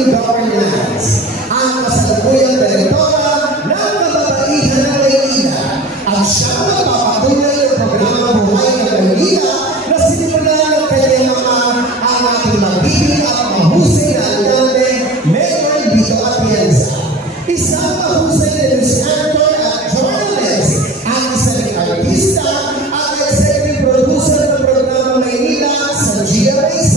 maging governance. Ang kasalukuyang direktora ng kababaihan ng Maynila at siya magpapatuloy ng programang Buhay ng Maynila na sinimulan ng kanyang ang ating mabibig at mahusay na alcalde, Mayor Vito Atienza. Isang mahusay na news anchor at journalist, ang isang artista at executive producer ng programang Maynila sa GMA7.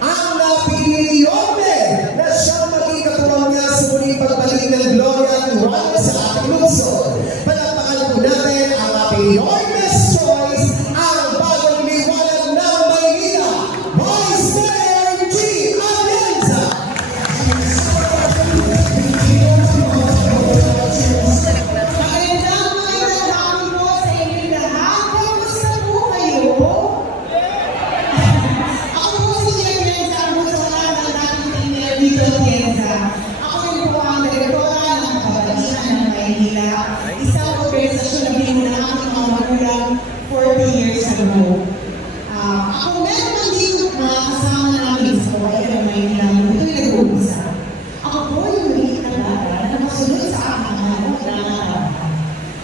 Ang napili Yorme na siyang maging katuwang niya sa muling pagbalik ng gloria at iwala sa ating lungsod. Palapakan po natin ang napili Yorme's Choice, ang bagong liwanag ng Maynila, Vice Mayor G. Atienza. Isang organisasyon na binuo ng aking mga magulang 40 years ago. Ako meron ng dito na kasama namin sa Buhay ng Maynila. Ito'y nag-uumpisa. Ako po yung maliit na bata na nakasunod sa aking mga nangangarap.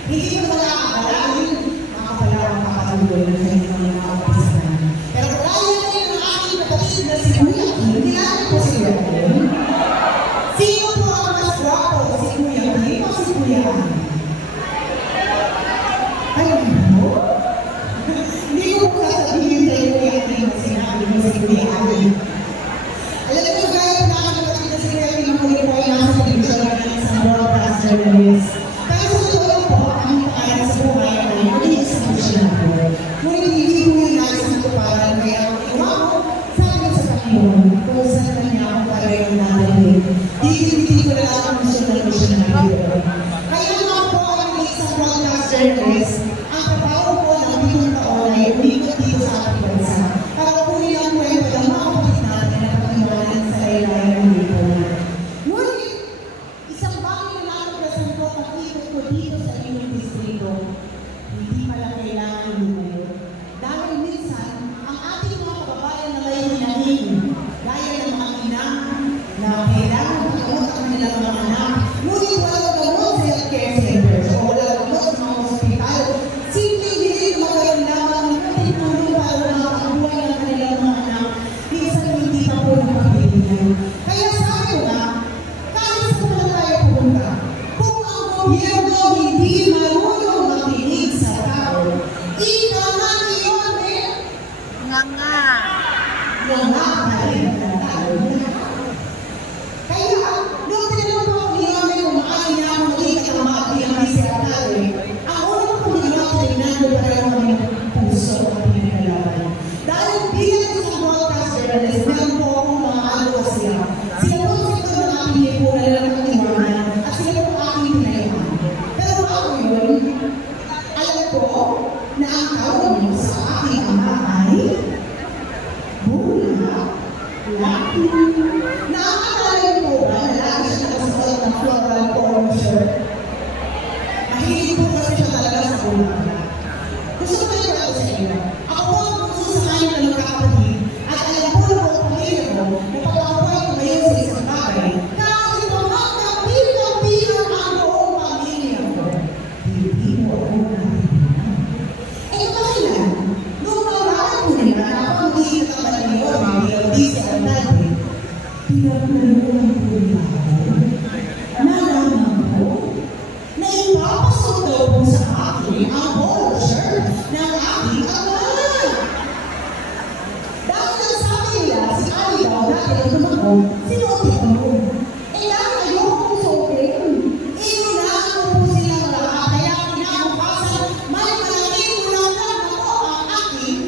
Hindi ko nakakalain, makapalawang kakatuloy na sa inyong mga kapisan. Pero kaya rin ang aking kapatid na si Kuya Kim. Hindi natin po si Kuya Kim. Sino po ang mas guwapo? Si Kuya Kim o si Kuya Kim? Ay, ano? Hindi ko po sasabihin sa Kuya Kim na sinabi mo si Kuya Kim. Alam ko gaya po nakakapatid na si Kuya Kim ang huli po ay nasa television na ng isang broadcast journalist. Pero sa totoo po, ang pangalan sa buhay ay hindi isang mission po. Ngunit hindi po yung nais ng tuparan kaya ako sabi sa Panginoon kung saan na niya ako kayo yung nalalim. Hindi ko na lang ang mission na ito. Kaya nga po ay may isang broadcast journalist, ang trabaho po ng pitong taon ay umikot dito sa ating bansa. Para po nilang kwento ng mga kapatid natin na pag-iwanan sa laylayan ng Lipunan. Ngunit, isang bagay na nakaprasan po pag-ikot ko dito sa inyong distrito, hindi pala kailangan lumayo. Dahil minsan, ang ating mga kababayan na may hinahin, gaya ng mga inang na kailangan pagkamot ang kanilang mga anak, ngunit walang gamot sa healthcare centers o walang gamot sa mga hospital. Simple hindi magayon lamang ng kunting tulong para makakabuhay ng kanilang mga anak, minsan hindi pa po napapilihan. Kaya sabi ko nga, kahit sa mga tayo pumunta, kung ang gobyerno hindi marunong makinig sa tao, ika nga iyon nga pa rin ang tao. Kaya, nung tinanong po ni Yorme kung maaari niya ako maging katama bilang vice-alcalde, ang unang kong ginawa ay nando pa rin kami ng puso at pinagkalaban. Dahil bilang isang broadcast journalist, meron po akong mga advocacy. Sila po ang sektor ng aking lipunan na nagkatiwanan at sila po ang aking pinayaan. Pero ako yun, alam ko na ang tawag mo sa aking ama ay Bula. Laki. Nakakalain po ba na lagi siya nakasuot ng floral forum shirt? Mahilig po kasi siya talaga sa bula. Gusto ko kayo ako sa inyo. Ako po ang gusto sa kanya ng magkakapatid at alam po na po ang pamilya ko na pagkakuhay ko ngayon sa isang bagay kahit pamagkapilang ang buong pamilya ko. Hindi mo ako nakalimutan. Eh kailan? Nung naurahan ko nila na ako hindi natapat ni Yorme bilang vice-alcalde, pinaguluhan ko nila ako. Nalaman ko na ipapasok daw po sa akin ang polo shirt ng aking ama. Dahil nagsabi nila si Ali daw dati ang tumakbo, sinuotin ko. Eh dahil ayokong suotin, inunahan ko po silang lahat. Kaya kinabukasan, may malaking ulangan ako ang aking.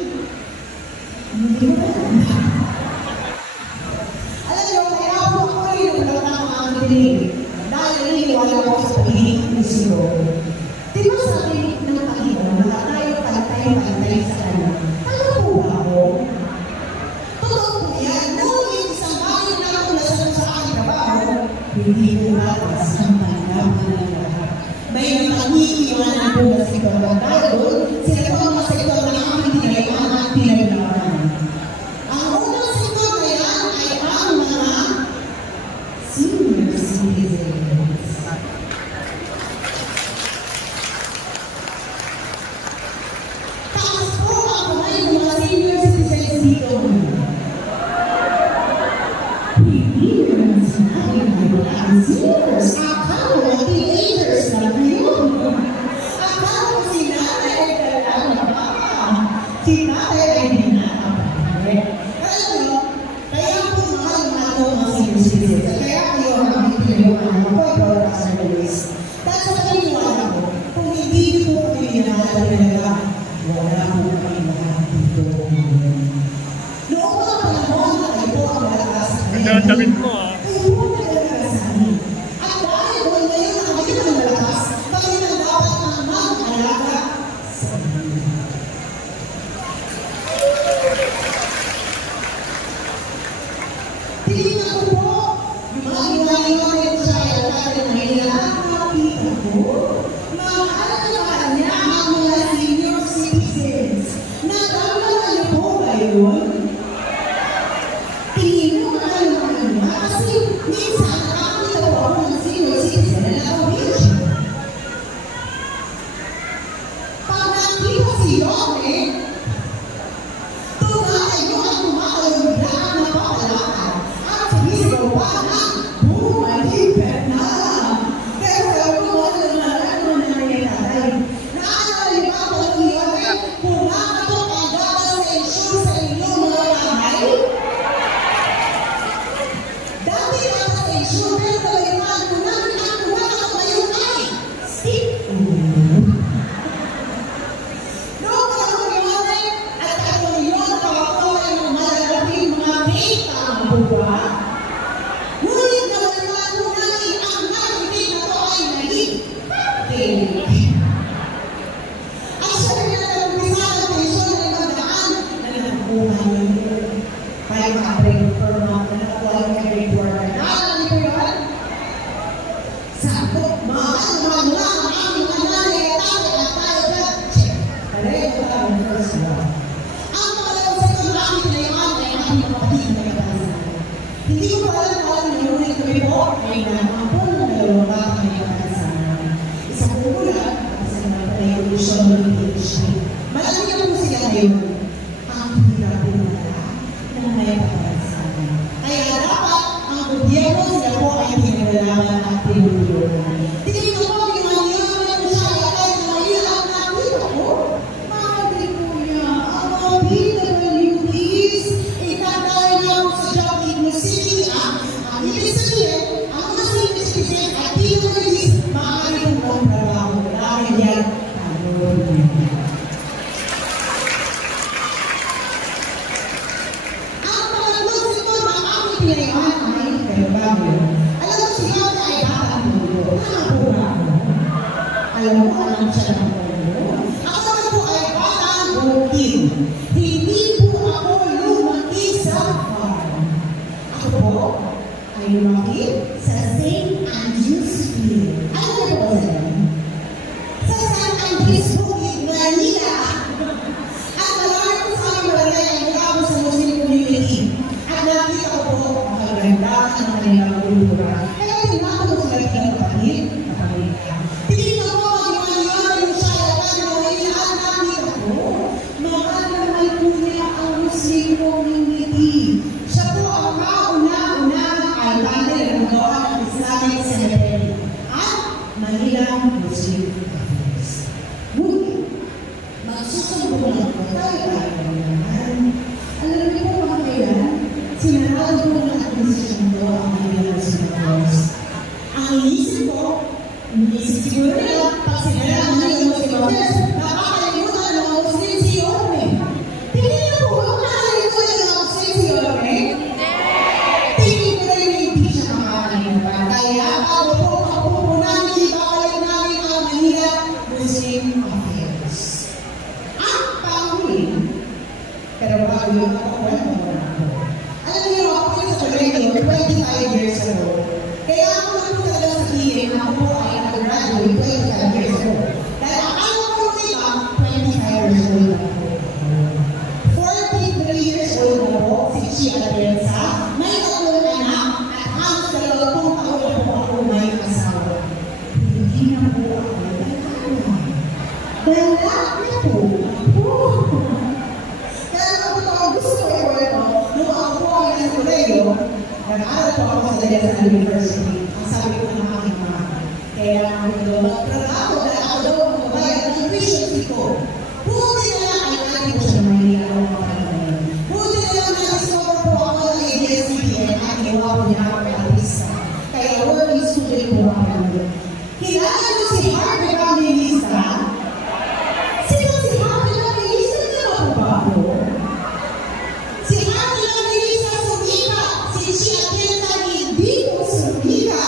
Hindi ko alam. Alam niyo, kaya po ako rin ulang ang aking dinig. Dahil naniniwala ko sa pagiging puso. Di ba sabi ng Panginoon na tayo pantay-pantay sa kanya? Ano po ba ako? Totoo po yan. Ngunit isang bagay na ako nasagot sa aking trabaho, hindi ko lakas ang panglaban ng lahat. May nangiiwanan po na sektor ng tao, sila po ang mga sektor na aking tinayaan at pinaglaban. Ang unang sektor na yan ay ang mga ang seniors, akala mo teenagers na yun. Akala mo si nanay ay talaga pa. Si tatay ay dinapapagay. Kaya po mahal na ito mga seniors. Kaya kayo ang ipiliwan mo po ito as always. Dahil sa kaniwala ko, kung hindi po kami minahal talaga, wala po kami mahal dito. Noong mga panahon na kayo po ang malakas sa kanya. Damit mo ah. Kayo po talaga sa amin. At dahil kung ngayon ang kayo ng malakas, kayo na dapat ang mag-alaga sa amin. Tingnan ko po, yung mga iwan-iwan kayo sa kaya ng kailangan nakita ko. Mahal na kanya ang mga senior citizens. Nadamala niyo po ngayon? Tingin mo mahal na kanya kasi minsan nakakita po ako ng senior citizen na naka-wheelchair. Pag nakita si Yone, tunay mo ang umakalagla ang napapalakad at sumisigaw pa ng bumalipet na. Pero sabi ko ano na nangyayari. Naalala niyo ba kung Yone, pumakatok ang gas station sa inyong mga bahay? Dati ang station, pero talagang kunakan ngayon ay skip. Noong panahon ni Yone, at ako niyon nakakawa ng malalaping mga data ang buwa. Ngunit nawala po namin ang narinig na to ay naging pagkilig. Ay sabi na nag-umpisa ng tension na nagdaan na nagkuha niyo. Kaya makabring for mga nakakuha ng every quarter. Naalala niyo yun? Sabi ko, mga ang aming nanay at tatay at tayo na check. Pareho tayo ng first one. Ang pangalawang second namin na yung ay aming kapatid na kapatid. Hindi ko pa alam kung ano yung ulit kami po ay nanampon ng dalawang bata na kapatid. Isa po mula kasi naman pa yung ilusyon ng PhD. Malaki na po sila ngayon. Ang hirap po na may kapatid sa amin. Kaya dapat ang gobyerno sila po ay pinagalaman at pinulungan. Tingin ko po, yung mga yun siya ay kahit ngayon ang nakita ko. Mahali po niya, ang mga PWDs, itatawin niya ako sa job inclusivity. Ang ibig sabihin, ang mga senior citizen at PWDs, maaari pong magtrabaho dahil yan tanong. Ang pangalawang sektor na aming pinayaan ay Calabao. Alam mo siya na ay batang mundo. Nakapura ako. Alam mo, alam siya ng mundo. Ako naman po ay batang bukid. Hindi po ako lumaki sa farm. Ako po ay lumaki sa St. Andrew's Field. Ano na po sila? Sa St. Andrew's Bukid, Manila. At malaki po sa aming barangay ang mukha sa Muslim community. At nakita ko po ang kagandahan ng kanilang kultura. Kaya tinako ko sila ng kapatid na pamilya. Tinignan ko ang iwan-iwan yung siya at kanyang at nakita ko. Mahal naman po niya ang Muslim community. Siya po ang kauna-unang alcalde ng gawa ng Islamic Cemetery at Manila Muslim Affairs. Ngunit, magsusumbong lang po tayo naman. Alam niyo po mga kailan, sinarado po ng administrasyon ko ang Manila Muslim Affairs. Ang inisip ko, siguro nila, pag sinarado ng Manila Muslim Affairs, nakakalimutan ng mga Muslim si Yorme. Tingin niyo po, ang nakakalimutan ng mga Muslim si Yorme? Tingin ko rin hindi siya makakalimutan. Kaya ako po namin, ibabalik namin ang Manila Muslim Affairs. Ang panghuli, pero bago yung ako, wala mo na ako. Alam niyo, ako yung sa radio, 25 years ago. Kaya ako na po talaga sabihin, ako po ay nag-graduate 25 years ago. Dahil akala ko nila, 25 years old na po. 43 years old na po, si Chia Atienza. May tatlong anak at halos 20 taon na po ako may asawa. Hindi na po ako nagkakala. Dahil lahat na po ako. Kaya ako gusto ko nung ako po ay nag-radio, nag-aaral po ako ako sa Dela University. Ang sabi ko ng aking mga, kaya ako doon magtrabaho dahil ako daw ang mabayad ng tuition fee ko. Buti na lang ay ating ko siya Maynila ako mga panayin. Buti na lang na-discover po ako ng ABS-CBN at iwa ko niya ako ng artista. Kaya working student po ako nandun. Kilala mo si Harvey Evangelista? Sino si Harvey Evangelista na ba po ba ako? Si Harvey Evangelista sumika, si Chia Tenta hindi po sumika.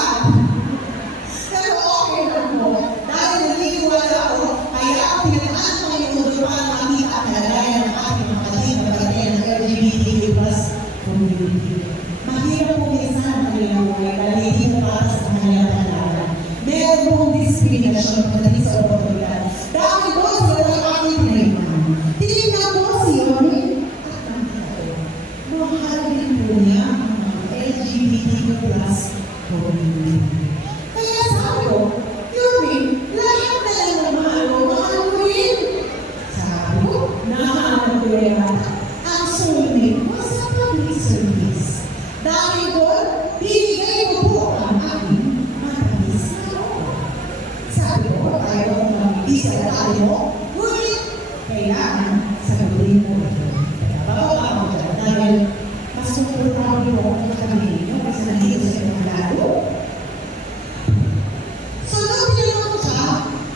Pero okay lang po, dahil naniniwala ako, kaya pinataan ko yung mundo para makita ang kalagayan ng ating mga kapatid ng LGBTQ+ community. Mahirap po minsan ang kanilang buhay dahil hindi mo para sa kanilang talaga. Meron pong diskriminasyon pagdating sa oportunidad. Dahil po sila ang aking pinaiman. Tinignan po si Yoni at ang tao. Mahal din po niya ang mga LGBTQ+ community. Kaya sabi ko, Yoni, lahat na lang ng mahal mo rin. Sabi ko, nahanap ko yan ang soulmate mo sa public service. Dahil doon, binigay ko po ang aking matamis na loob. Sabi ko, tayo ang mabibis sa dali mo, ngunit kailangan sagutin mo ito. Kaya bababa ako dyan dahil mas suportable mo ang sabihin mo kasi nandito sa mga lalo. So, nung tinanong ko siya,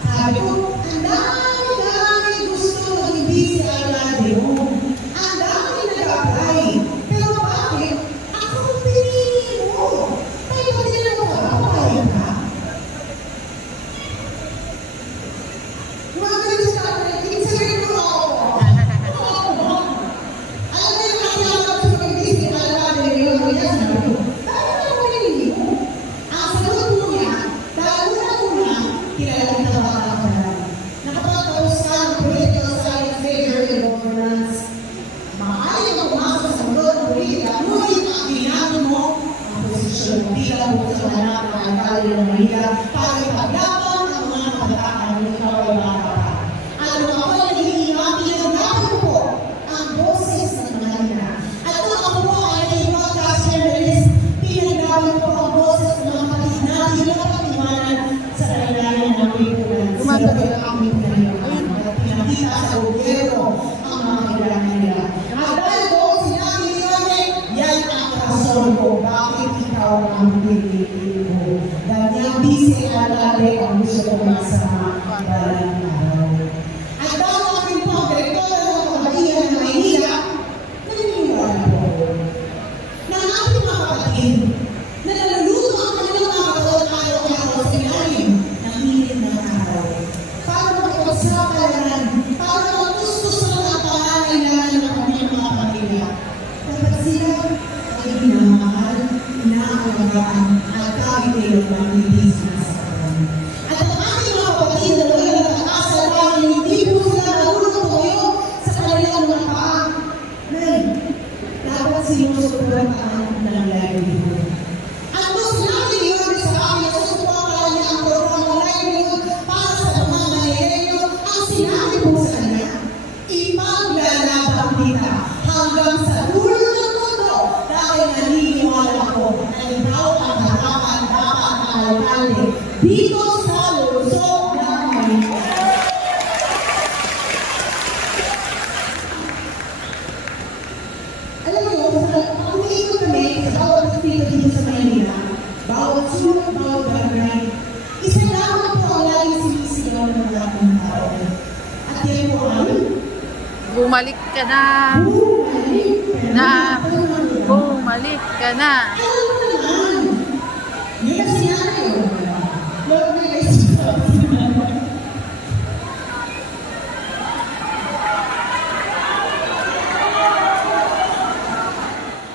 sabi ko, ang dami gusto mag-ibig sa radio. Ang dami nag-apply. Pero bakit? Ako ang pinili mo. Kaya ba tinanong ko, ako kaya ka? Mga ganun sa akin, sabihin mo ako. Alam mo yung kakilala ko sa pag-ibig sa radio, kaya sabi ko, bakit ako pinili mo? Ang sagot mo niya, dahil una-una, kilala kita baka ako na. Nakapagtapos ka ng political science major in governance. Maaari kang pumasok sa mundo ng politika, ngunit ang ginamit mo ang posisyon ng bilang mo sa manap ng alkalde ng Manila para ipaglaban ang mga kabataan ng ikaw ay bata pa. At kung ako ay nag-iiwan, pinaglaban ko po ang boses ng Manila. At kung ako po ay nag-broadcast journalist, pinaglaban ko ang boses ng mga kapatid natin na pagtiwanan sa laylayan ng Pilipinas. Sila ang aming pinaglaban at pinakita sa gobyerno ang mga kailangan nila. At dahil doon sinabi ni Yone, yan ang rason ko bakit ikaw ang pinili ko. Dahil yung busy alale ang gusto ko masama balang araw. At dahil aking po ang direktora ng kabaihan ng Maynila, naniniwala po ako na ang ating mga kapatid na naluluto ang kanilang mga katawan araw-araw sa ilalim ng init ng araw. Para makapagsapalan, para matustos ng mga pangangailangan ng kanilang mga pamilya. Dapat sila ay minamahal, inaalagaan, at kabilang ng ibig na sa katawan. At ang ating mga kapatid na wala nag-asa dahil hindi po sila marunong tumayo sa kanilang mga paa. Nay, dapat sinusuportahan ng livelihood. At kung sinabi ni Yuri sa akin, susuportahan niya ang programang livelihood para sa mga Manileño, ang sinabi po sa kanya, ipaglalaban kita hanggang sa dulo ng mundo dahil naniniwala ko na ikaw ang harapan-dapat na alkalde dito sa lungsod ng Maynila. Alam mo, pag umiikot kami sa bawat distrito dito sa Maynila, bawat sulok, bawat barangay, isa lamang po ang laging sinisigaw ng lahat ng tao. At yan po ang Bumalik ka na. Bumalik ka na. alam mo naman, yun ang sinabi ko. Lord, may kaisipan.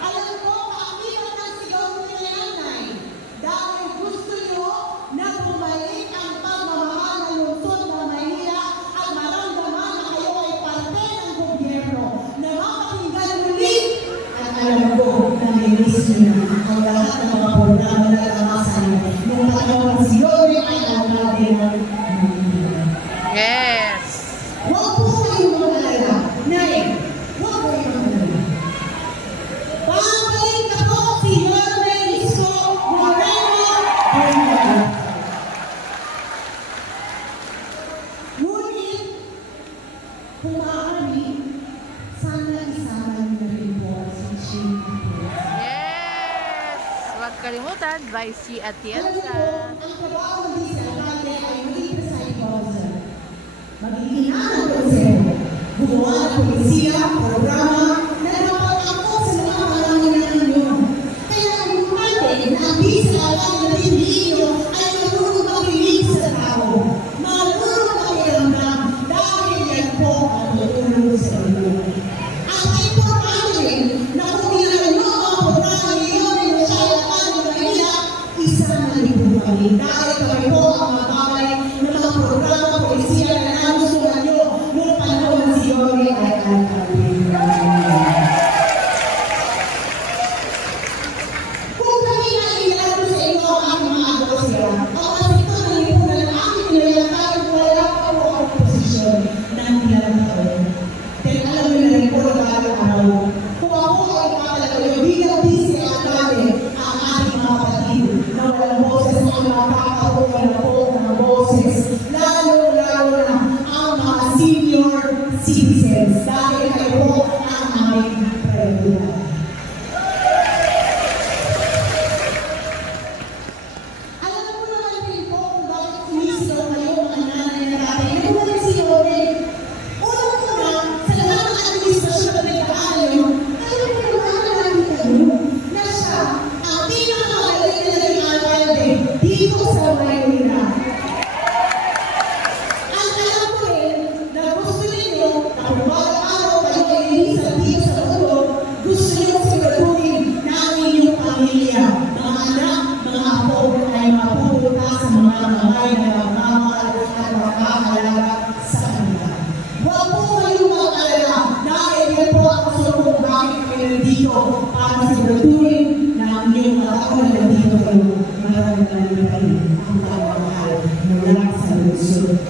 Alam ko, kaakibat ng sigaw nila nanay. Dahil gusto nyo na bumalik ang pagmamahal ng lungsod ng Maynila at maramdaman na kayo ay parte ng gobyerno na mapakinggan muli. At alam ko, nalinis nyo na ang Presented by si Alam Atienza. mo, ang trabaho din sa alcalde ay maging presiding officer. Maging ina ng konsero. Gumawa ng polisiya, programa, na napag-angkop sa mga pangangailangan ninyo. Kaya ang importante na ang bisa alcalde na pinili ay marunong makinig sa tao. Marunong makiramdam dahil yan po ang tutulong sa inyo. Ang importante rin na kung ilan mo ang programa ninyo ng sa alcalde ng Manila, isang nalibong kami. Dahil kami po ang magbabay ng mga programa polisiya na nagustuhan nyo noong panahon si Yori ay alcalde. Kung kami naiilan ko sa inyo ang aking mga advokasya, ang asito ng lipunan ng aking nilalakad wala pa po ang posisyon ng nilalakad. Dahil alam nyo na rin po ng araw-araw, kung ako ay papalagay bilang busy alcalde ang aking mga kapatid na walang boses ang makakaulan na po ng boses, lalo-lalo na ang mga senior citizens dahil kayo po ang aming prioridad. Alam mo naman rin po kung bakit sumisigaw kayo mga nanay na tatay na bumalik si Yori. Unang-una, sa lahat ng administrasyon na pinagdaanan nyo, alam mo naman natin kayo na siya ang pinakamagaling na naging alcalde dito sa Maynila. Ang alam ko rin na gusto ninyo na kung bawat araw kayo ay lilisan dito sa mundo, gusto ninyo siguraduhin na ang inyong pamilya, mga anak, mga apo ay mapupunta sa mga kamay na magmamahal at makakalaga sa kanila. Huwag po kayong mag-alala dahil yan po ang kasulong bakit kayo nandito para siguraduhin na ang inyong mga tao na nandito kayo maraming kayo ang pagmamahal mula sa Luzon.